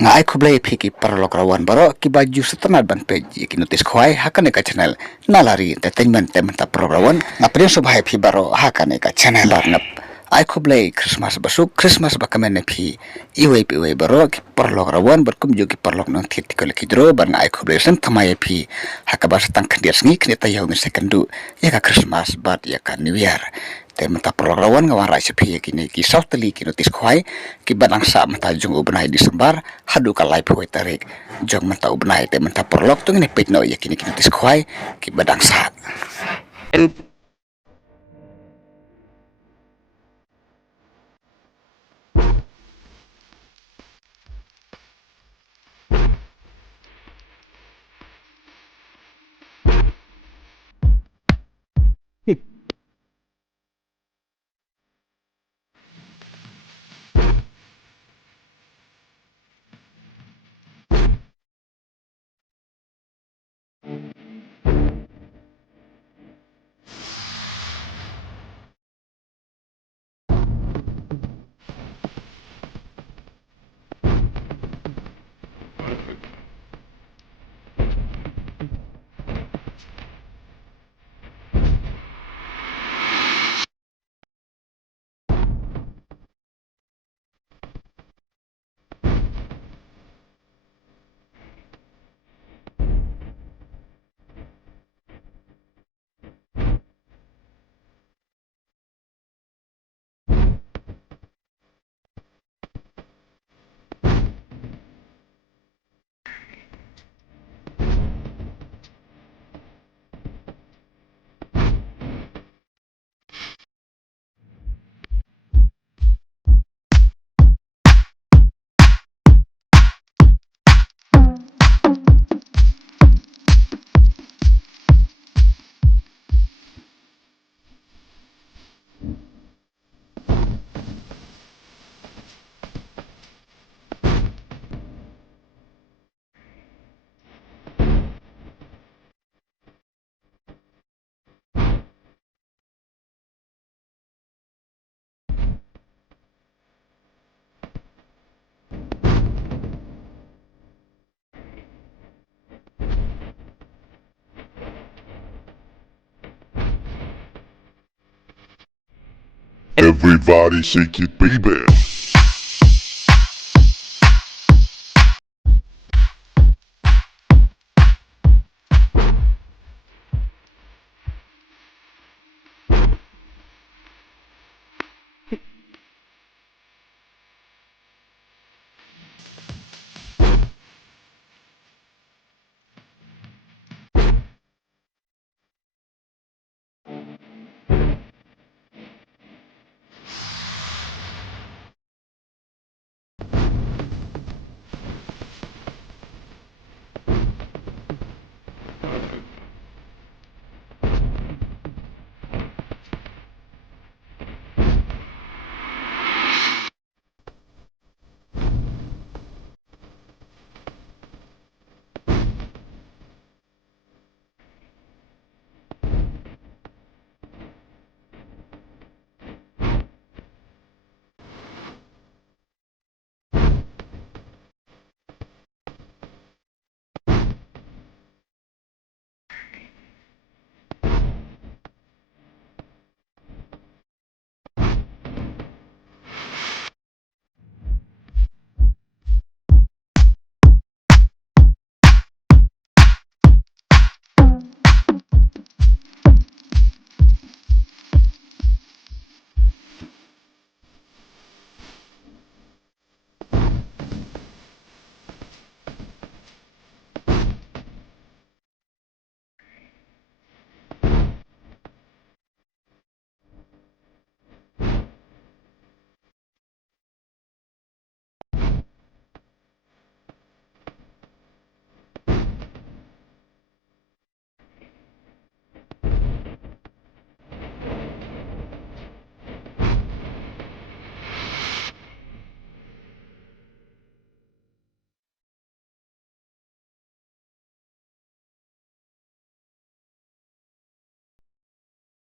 nga ai khublei phiki parlok rawan baro ki baju setenat ban peji ki notis khwai hakane ka channel Nalari entertainment temen ta program nga prinso bhai phi baro hakane ka channel bar ngap ai khublei Christmas basuk Christmas bakamen ne phi iwe baro ki parlok rawan bar kum jo ki parlok nang thit ko ki dro bar nga ai khublei sen thamai phi hakabas tang khndir sngi khne ta yaw mi sekandu ya ka Christmas bat ya ka New Year temen ta program nga warai se phi ki South Tylli ki notis khwai ki banang sa mata jong Bnai Desember hadu ka live hoi tarik jong mata Bnai te mata perlok tu ngene pit no ya kini tis khwai ki badang sa Everybody shake it, baby.